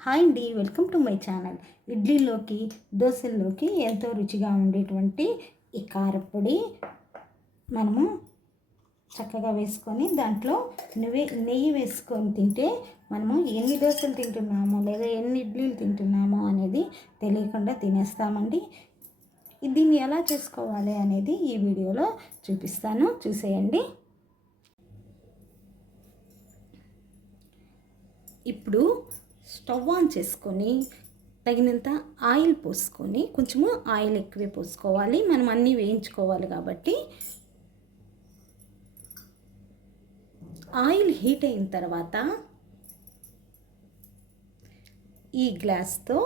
Hi అండి welcome to my channel. ఇడ్లీలోకి దోశల్లోకి ఎంతో రుచిగా ఉండేటువంటి ఈ కారపొడి మనము చక్కగా వేసుకొని దాంట్లో నువ్వే నెయ్యి వేసుకొని తింటే మనము ఎన్ని దోశలు తింటున్నామో లేదా ఎన్ని ఇడ్లీలు తింటున్నామో అనేది తెలియకుండా తినేస్తామండి. దీన్ని ఎలా చేసుకోవాలి అనేది ఈ వీడియోలో చూపిస్తాను. చూసేయండి. ఇప్పుడు స్టవ్ ఆన్ చేసుకొని తగినంత ఆయిల్ పోసుకొని కొంచెము ఆయిల్ ఎక్కువే పోసుకోవాలి. మనం అన్నీ వేయించుకోవాలి కాబట్టి. ఆయిల్ హీట్ అయిన తర్వాత ఈ గ్లాస్తో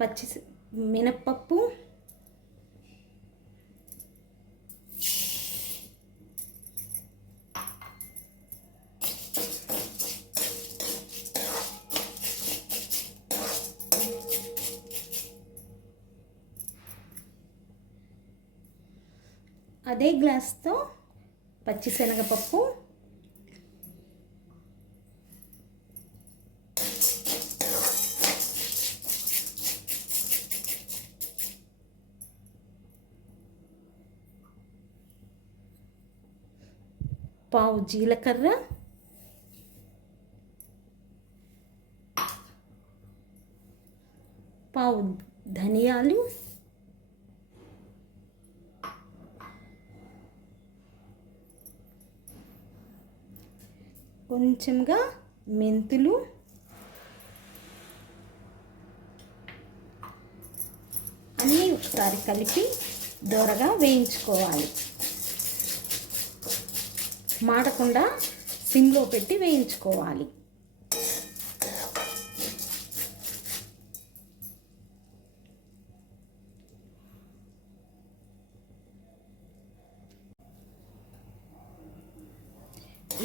పచ్చి మినప్పప్పు అదే గ్లాస్తో పచ్చిశనగపప్పు. పావు జీలకర్ర. పావు ధనియాలు. కొంచెంగా మెంతులు. అన్నీ ఒకసారి కలిపి దోరగా వేయించుకోవాలి. మాడకుండా సిమ్లో పెట్టి వేయించుకోవాలి.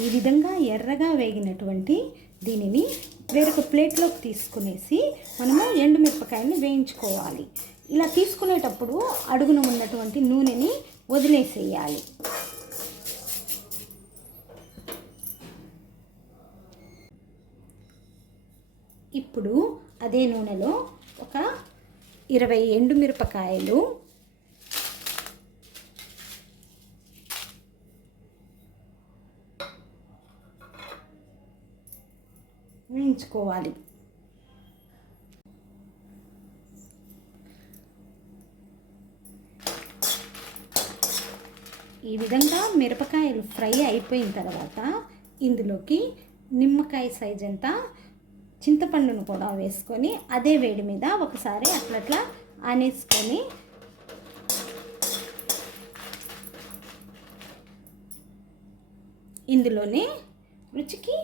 ఈ విధంగా ఎర్రగా వేగినటువంటి దీనిని వేరొక ప్లేట్లోకి తీసుకునేసి మనము ఎండుమిరపకాయని వేయించుకోవాలి. ఇలా తీసుకునేటప్పుడు అడుగున ఉన్నటువంటి నూనెని వదిలేసేయాలి. ఇప్పుడు అదే నూనెలో ఒక ఇరవై ఎండుమిరపకాయలు వేయించుకోవాలి ఈ విధంగా మిరపకాయలు ఫ్రై అయిపోయిన తర్వాత ఇందులోకి నిమ్మకాయ సైజ్ అంతా చింతపండును కూడా వేసుకొని అదే వేడి మీద ఒకసారి అట్లట్లా అనేసుకొని ఇందులోనే రుచికి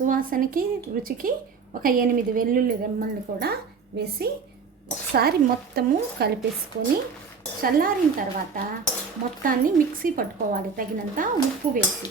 సువాసనకి రుచికి ఒక ఎనిమిది వెల్లుల్లి రెమ్మల్ని కూడా వేసి ఒకసారి మొత్తము కలిపేసుకొని చల్లారిన తర్వాత మొత్తాన్ని మిక్సీ పట్టుకోవాలి తగినంత ఉప్పు వేసి.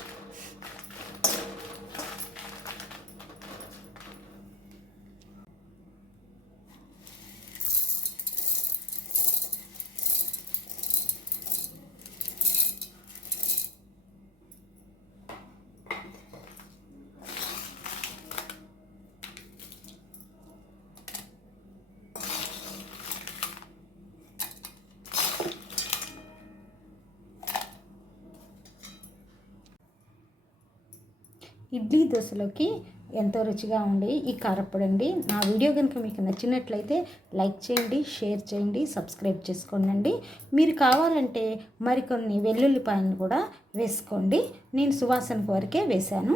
ఇడ్లీ దోశలోకి ఎంతో రుచిగా ఉండే ఈ కారప్పొడి అండి. నా వీడియో కనుక మీకు నచ్చినట్లయితే లైక్ చేయండి షేర్ చేయండి సబ్స్క్రైబ్ చేసుకోండి మీరు కావాలంటే మరికొన్ని వెల్లుల్లిపాయలను కూడా వేసుకోండి. నేను సువాసనకు వరకే వేశాను.